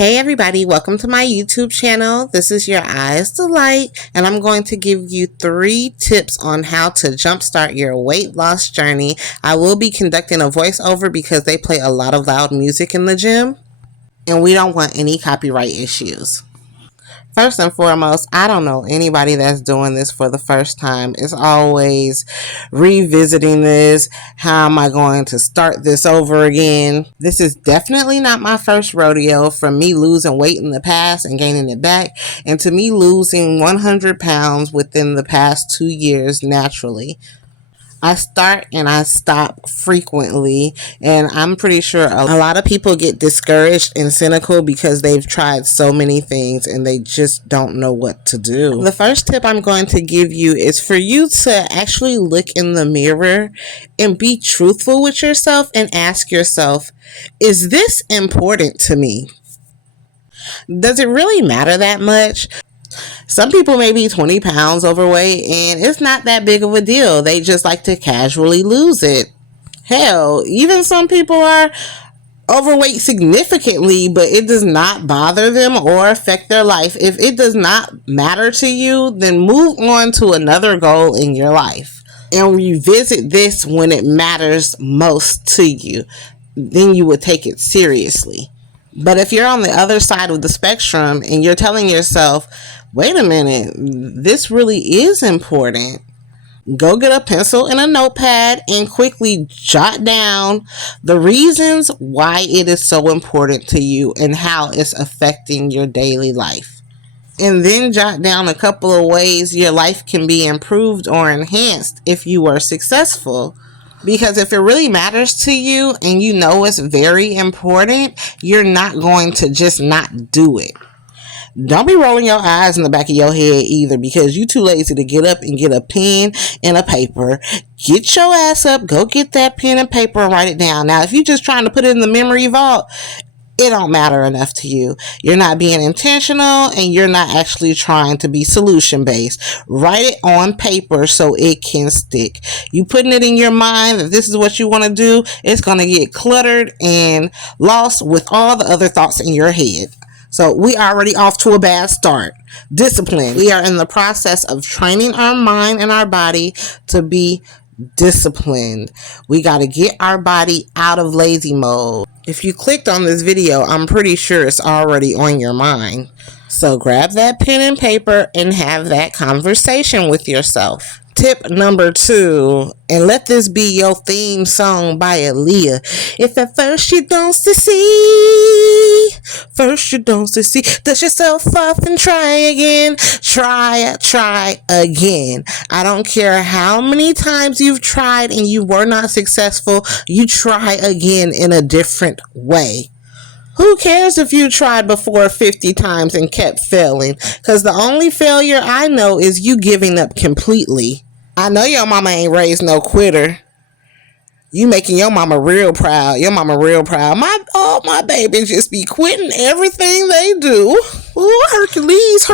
Hey everybody, welcome to my YouTube channel. This is your Eyes Delight, and I'm going to give you 3 tips on how to jumpstart your weight loss journey. I will be conducting a voiceover because they play a lot of loud music in the gym, and we don't want any copyright issues. First and foremost, I don't know anybody that's doing this for the first time. It's always revisiting this. How am I going to start this over again? This is definitely not my first rodeo, from me losing weight in the past and gaining it back, and to me losing 100 pounds within the past 2 years naturally. I start and I stop frequently, and I'm pretty sure a lot of people get discouraged and cynical because they've tried so many things and they just don't know what to do. The first tip I'm going to give you is for you to actually look in the mirror and be truthful with yourself and ask yourself, is this important to me? Does it really matter that much? Some people may be 20 pounds overweight and it's not that big of a deal. They just like to casually lose it. Hell, even some people are overweight significantly, but it does not bother them or affect their life. If it does not matter to you, then move on to another goal in your life and revisit this when it matters most to you. Then you would take it seriously. But if you're on the other side of the spectrum and you're telling yourself, wait a minute, this really is important, go get a pencil and a notepad and quickly jot down the reasons why it is so important to you and how it's affecting your daily life. And then jot down a couple of ways your life can be improved or enhanced if you were successful. Because if it really matters to you and you know it's very important, you're not going to just not do it. Don't be rolling your eyes in the back of your head either, because you're too lazy to get up and get a pen and a paper. Get your ass up, go get that pen and paper and write it down. Now, if you're just trying to put it in the memory vault, it don't matter enough to you. You're not being intentional and you're not actually trying to be solution based. Write it on paper so it can stick. You putting it in your mind that this is what you want to do, it's going to get cluttered and lost with all the other thoughts in your head. So we already off to a bad start. Discipline. We are in the process of training our mind and our body to be disciplined. We got to get our body out of lazy mode. If you clicked on this video, I'm pretty sure it's already on your mind. So grab that pen and paper and have that conversation with yourself. Tip number 2, and let this be your theme song by Aaliyah. If at first you don't succeed, dust yourself off and try again. Try again. I don't care how many times you've tried and you were not successful, you try again in a different way. Who cares if you tried before 50 times and kept failing? Because the only failure I know is you giving up completely. I know your mama ain't raised no quitter. You making your mama real proud. Your mama real proud. My babies just be quitting everything they do. Ooh, Hercules.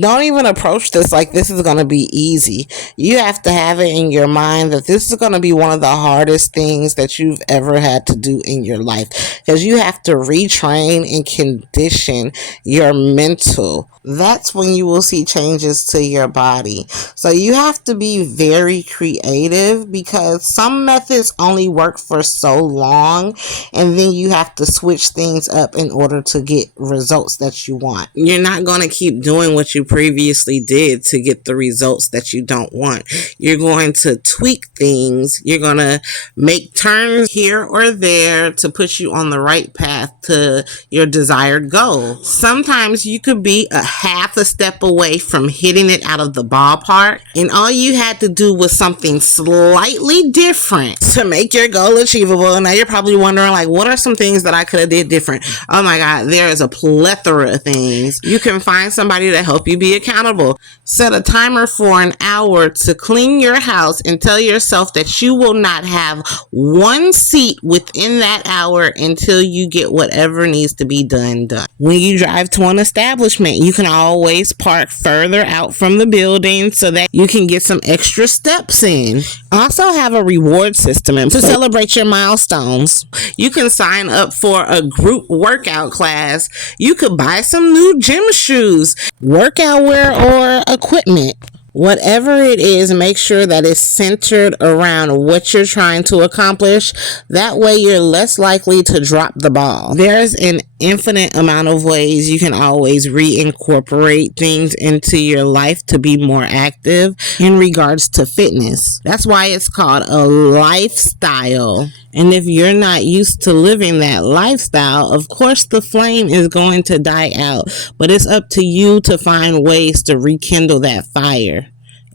Don't even approach this like this is going to be easy. You have to have it in your mind that this is going to be one of the hardest things that you've ever had to do in your life, because you have to retrain and condition your mental. That's when you will see changes to your body. So you have to be very creative, because some methods only work for so long, and then you have to switch things up in order to get results that you want. You're not going to keep doing what you previously did to get the results that you don't want. You're going to tweak things. You're going to make turns here or there to put you on the right path to your desired goal. Sometimes you could be a half a step away from hitting it out of the ballpark, and all you had to do was something slightly different to make your goal achievable. And now you're probably wondering, like, what are some things that I could have did different? Oh my God, there is a plethora of things. You can find somebody to help help you be accountable. Set a timer for an hour to clean your house and tell yourself that you will not have one seat within that hour until you get whatever needs to be done. When you drive to an establishment, you can always park further out from the building so that you can get some extra steps in. Also have a reward system to celebrate your milestones. You can sign up for a group workout class. You could buy some new gym shoes, workout wear, or equipment. Whatever it is, make sure that it's centered around what you're trying to accomplish. That way you're less likely to drop the ball. There's an infinite amount of ways you can always reincorporate things into your life to be more active in regards to fitness. That's why it's called a lifestyle. And if you're not used to living that lifestyle, of course the flame is going to die out. But it's up to you to find ways to rekindle that fire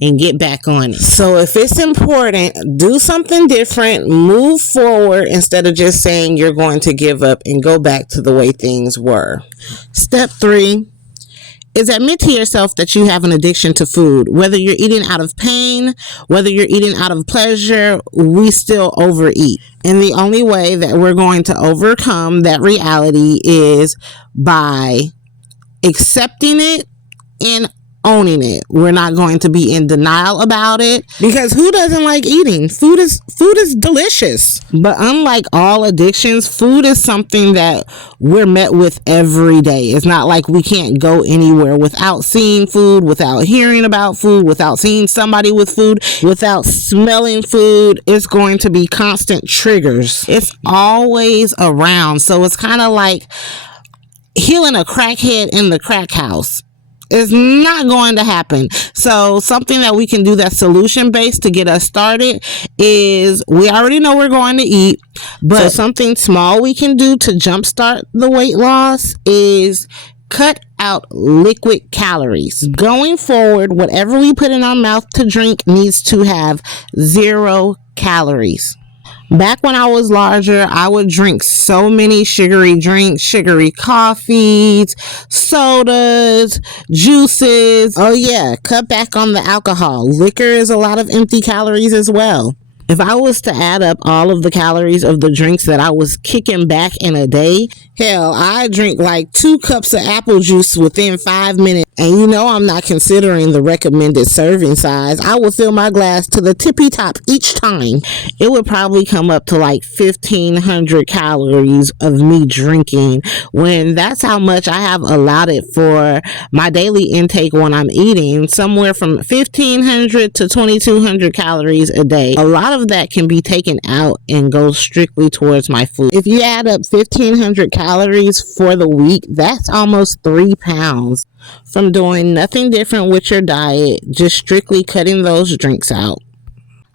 and get back on it. So if it's important, do something different, move forward instead of just saying you're going to give up and go back to the way things were. Step 3 is admit to yourself that you have an addiction to food. Whether you're eating out of pain, whether you're eating out of pleasure, we still overeat. And the only way that we're going to overcome that reality is by accepting it and owning it. We're not going to be in denial about it, because who doesn't like eating? Food is delicious. But unlike all addictions, food is something that we're met with every day. It's not like we can't go anywhere without seeing food, without hearing about food, without seeing somebody with food, without smelling food. It's going to be constant triggers. It's always around. So it's kind of like healing a crackhead in the crack house. It's not going to happen. So something that we can do that's solution based to get us started is, we already know we're going to eat, but something small we can do to jumpstart the weight loss is cut out liquid calories. Going forward, whatever we put in our mouth to drink needs to have 0 calories. Back when I was larger, I would drink so many sugary drinks, sugary coffees, sodas, juices. Oh yeah, cut back on the alcohol. Liquor is a lot of empty calories as well. If I was to add up all of the calories of the drinks that I was kicking back in a day, hell, I drink like 2 cups of apple juice within 5 minutes. And you know I'm not considering the recommended serving size. I would fill my glass to the tippy top each time. It would probably come up to like 1,500 calories of me drinking, when that's how much I have allotted for my daily intake when I'm eating, somewhere from 1,500 to 2,200 calories a day. A lot of that can be taken out and go strictly towards my food. If you add up 1,500 calories for the week, that's almost 3 pounds from doing nothing different with your diet, just strictly cutting those drinks out.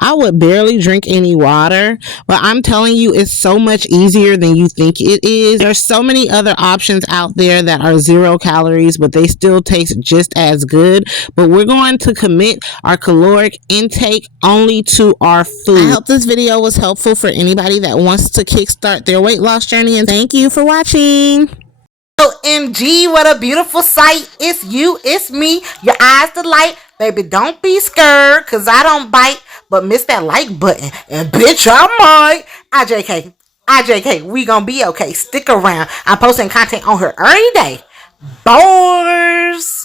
I would barely drink any water, but I'm telling you, it's so much easier than you think it is. There's so many other options out there that are 0 calories, but they still taste just as good. But we're going to commit our caloric intake only to our food. I hope this video was helpful for anybody that wants to kickstart their weight loss journey, and thank you for watching. OMG, what a beautiful sight. It's you, it's me, your eyes delight. Baby, don't be scared, cause I don't bite, but miss that like button. And bitch, I might. IJK, we gonna be okay. Stick around. I'm posting content on her every day. Bars.